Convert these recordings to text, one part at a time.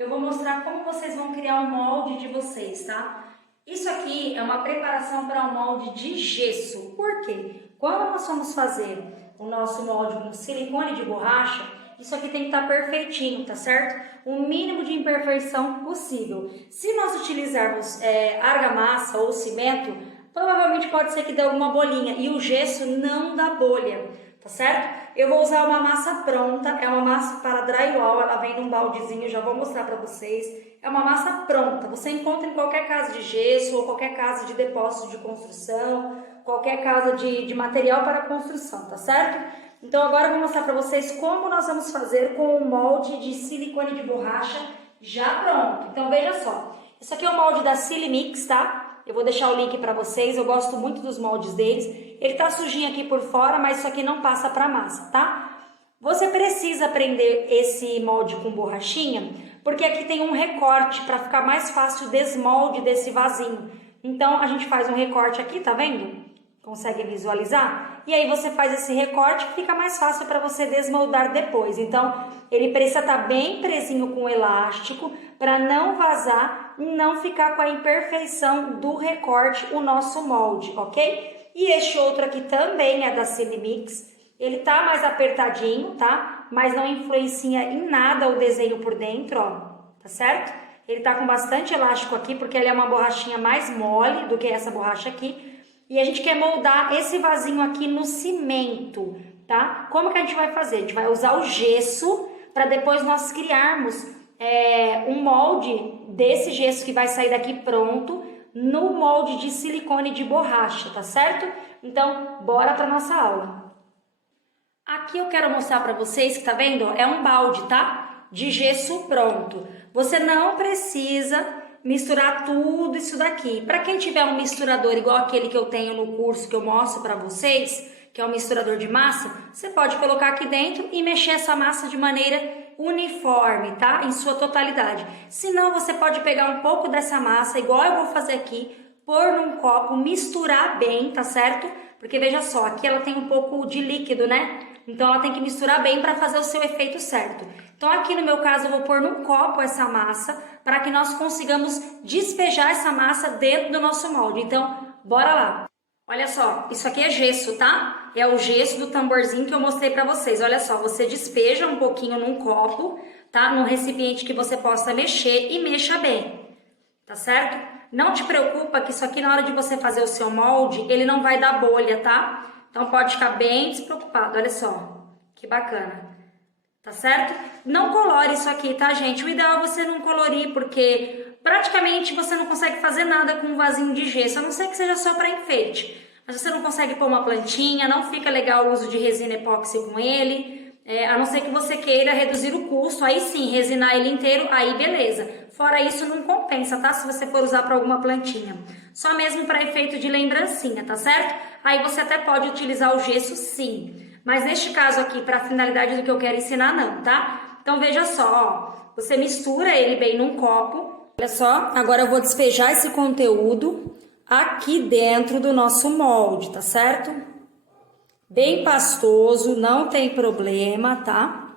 eu vou mostrar como vocês vão criar o molde de vocês, tá? Isso aqui é uma preparação para um molde de gesso. Por quê? Quando nós vamos fazer o nosso molde com silicone de borracha, isso aqui tem que estar perfeitinho, tá certo? O mínimo de imperfeição possível. Se nós utilizarmos argamassa ou cimento, provavelmente pode ser que dê alguma bolinha e o gesso não dá bolha, tá certo? Eu vou usar uma massa pronta, é uma massa para drywall, ela vem num baldezinho, já vou mostrar para vocês. É uma massa pronta, você encontra em qualquer casa de gesso ou qualquer casa de depósito de construção, qualquer casa de material para construção, tá certo? Então agora eu vou mostrar para vocês como nós vamos fazer com o molde de silicone de borracha já pronto. Então veja só, isso aqui é o molde da Silimix, tá? Eu vou deixar o link para vocês, eu gosto muito dos moldes deles. Ele tá sujinho aqui por fora, mas isso aqui não passa para massa, tá? Você precisa prender esse molde com borrachinha, porque aqui tem um recorte para ficar mais fácil o desmolde desse vasinho. Então a gente faz um recorte aqui, tá vendo? Consegue visualizar? E aí você faz esse recorte que fica mais fácil para você desmoldar depois. Então, ele precisa estar bem presinho com o elástico para não vazar e não ficar com a imperfeição do recorte o nosso molde, ok? E este outro aqui também é da Silimix. Ele tá mais apertadinho, tá? Mas não influencia em nada o desenho por dentro, ó. Tá certo? Ele tá com bastante elástico aqui porque ele é uma borrachinha mais mole do que essa borracha aqui. E a gente quer moldar esse vasinho aqui no cimento, tá? Como que a gente vai fazer? A gente vai usar o gesso para depois nós criarmos um molde desse gesso que vai sair daqui pronto no molde de silicone de borracha, tá certo? Então, bora para nossa aula. Aqui eu quero mostrar para vocês que tá vendo? É um balde, tá? De gesso pronto. Você não precisa misturar tudo isso daqui. Para quem tiver um misturador igual aquele que eu tenho no curso que eu mostro para vocês, que é um misturador de massa, você pode colocar aqui dentro e mexer essa massa de maneira uniforme, tá? Em sua totalidade. Se não, você pode pegar um pouco dessa massa, igual eu vou fazer aqui, pôr num copo, misturar bem, tá certo? Porque veja só, aqui ela tem um pouco de líquido, né? Então ela tem que misturar bem para fazer o seu efeito certo. Então aqui no meu caso eu vou pôr num copo essa massa para que nós consigamos despejar essa massa dentro do nosso molde. Então, bora lá. Olha só, isso aqui é gesso, tá? É o gesso do tamborzinho que eu mostrei para vocês. Olha só, você despeja um pouquinho num copo, tá? Num recipiente que você possa mexer e mexa bem, tá certo? Não te preocupa que isso aqui na hora de você fazer o seu molde, ele não vai dar bolha, tá? Então pode ficar bem despreocupado, olha só, que bacana, tá certo? Não colore isso aqui, tá, gente? O ideal é você não colorir, porque praticamente você não consegue fazer nada com um vasinho de gesso, a não ser que seja só para enfeite. Mas você não consegue pôr uma plantinha, não fica legal o uso de resina epóxi com ele, a não ser que você queira reduzir o custo, aí sim, resinar ele inteiro, aí beleza. Fora isso, não compensa, tá? Se você for usar para alguma plantinha. Só mesmo para efeito de lembrancinha, tá certo? Aí você até pode utilizar o gesso sim. Mas neste caso aqui, para a finalidade do que eu quero ensinar, não, tá? Então veja só, ó. Você mistura ele bem num copo. Olha só, agora eu vou despejar esse conteúdo aqui dentro do nosso molde, tá certo? Bem pastoso, não tem problema, tá?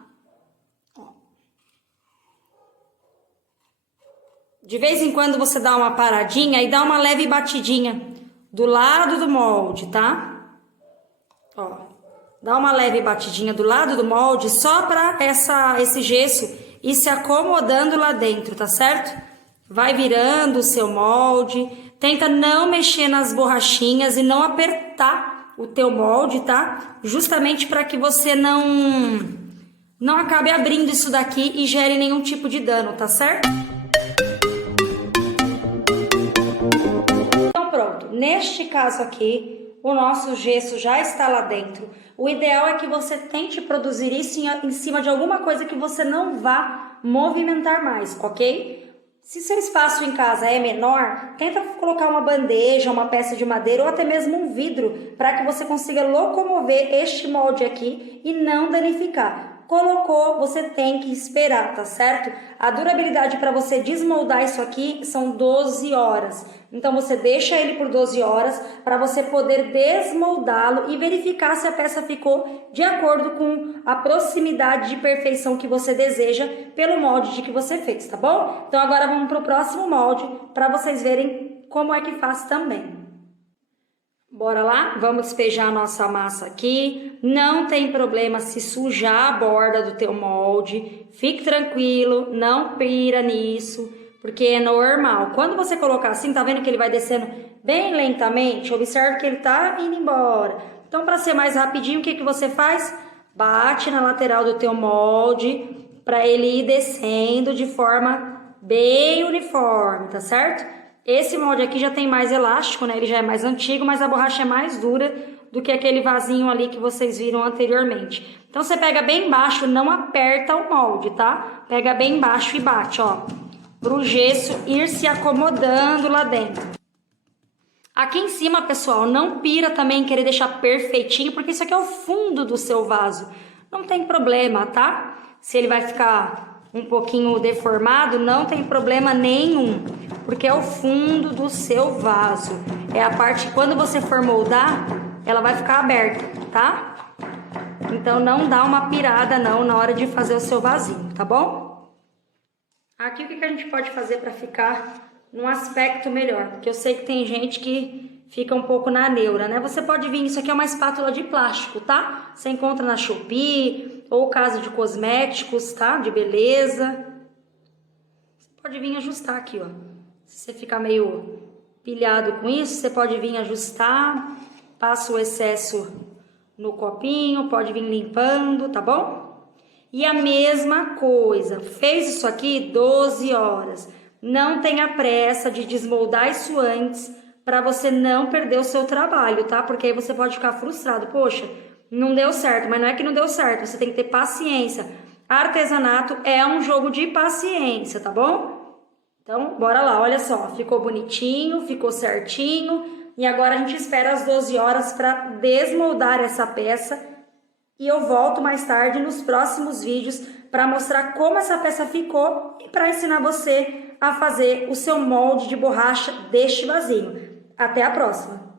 De vez em quando você dá uma paradinha e dá uma leve batidinha do lado do molde, tá? Ó, dá uma leve batidinha do lado do molde só para esse gesso ir se acomodando lá dentro, tá certo? Vai virando o seu molde, tenta não mexer nas borrachinhas e não apertar o teu molde, tá? Justamente para que você não acabe abrindo isso daqui e gere nenhum tipo de dano, tá certo? Neste caso aqui, o nosso gesso já está lá dentro. O ideal é que você tente produzir isso em cima de alguma coisa que você não vá movimentar mais, ok? Se seu espaço em casa é menor, tenta colocar uma bandeja, uma peça de madeira ou até mesmo um vidro para que você consiga locomover este molde aqui e não danificar. Colocou, você tem que esperar, tá certo? A durabilidade para você desmoldar isso aqui são 12 horas. Então você deixa ele por 12 horas para você poder desmoldá-lo e verificar se a peça ficou de acordo com a proximidade de perfeição que você deseja pelo molde de que você fez, tá bom? Então agora vamos para o próximo molde para vocês verem como é que faz também. Bora lá? Vamos despejar a nossa massa aqui. Não tem problema se sujar a borda do teu molde. Fique tranquilo, não pira nisso, porque é normal. Quando você colocar assim, tá vendo que ele vai descendo bem lentamente? Observe que ele tá indo embora. Então, para ser mais rapidinho, o que que você faz? Bate na lateral do teu molde para ele ir descendo de forma bem uniforme, tá certo? Esse molde aqui já tem mais elástico, né? Ele já é mais antigo, mas a borracha é mais dura do que aquele vasinho ali que vocês viram anteriormente. Então, você pega bem baixo, não aperta o molde, tá? Pega bem baixo e bate, ó. Pro gesso ir se acomodando lá dentro. Aqui em cima, pessoal, não pira também em querer deixar perfeitinho, porque isso aqui é o fundo do seu vaso. Não tem problema, tá? Se ele vai ficar um pouquinho deformado, não tem problema nenhum, porque é o fundo do seu vaso. É a parte que quando você for moldar, ela vai ficar aberta, tá? Então não dá uma pirada não na hora de fazer o seu vasinho, tá bom? Aqui o que a gente pode fazer para ficar num aspecto melhor? Porque eu sei que tem gente que fica um pouco na neura, né? Você pode vir, isso aqui é uma espátula de plástico, tá? Você encontra na Shopee ou casa de cosméticos, tá? De beleza. Você pode vir ajustar aqui, ó. Se você ficar meio pilhado com isso, você pode vir ajustar, passa o excesso no copinho, pode vir limpando, tá bom? E a mesma coisa, fez isso aqui 12 horas. Não tenha pressa de desmoldar isso antes para você não perder o seu trabalho, tá? Porque aí você pode ficar frustrado. Poxa, não deu certo, mas não é que não deu certo, você tem que ter paciência. Artesanato é um jogo de paciência, tá bom? Então, bora lá, olha só, ficou bonitinho, ficou certinho. E agora a gente espera as 12 horas para desmoldar essa peça. E eu volto mais tarde nos próximos vídeos para mostrar como essa peça ficou e para ensinar você a fazer o seu molde de borracha deste vasinho. Até a próxima!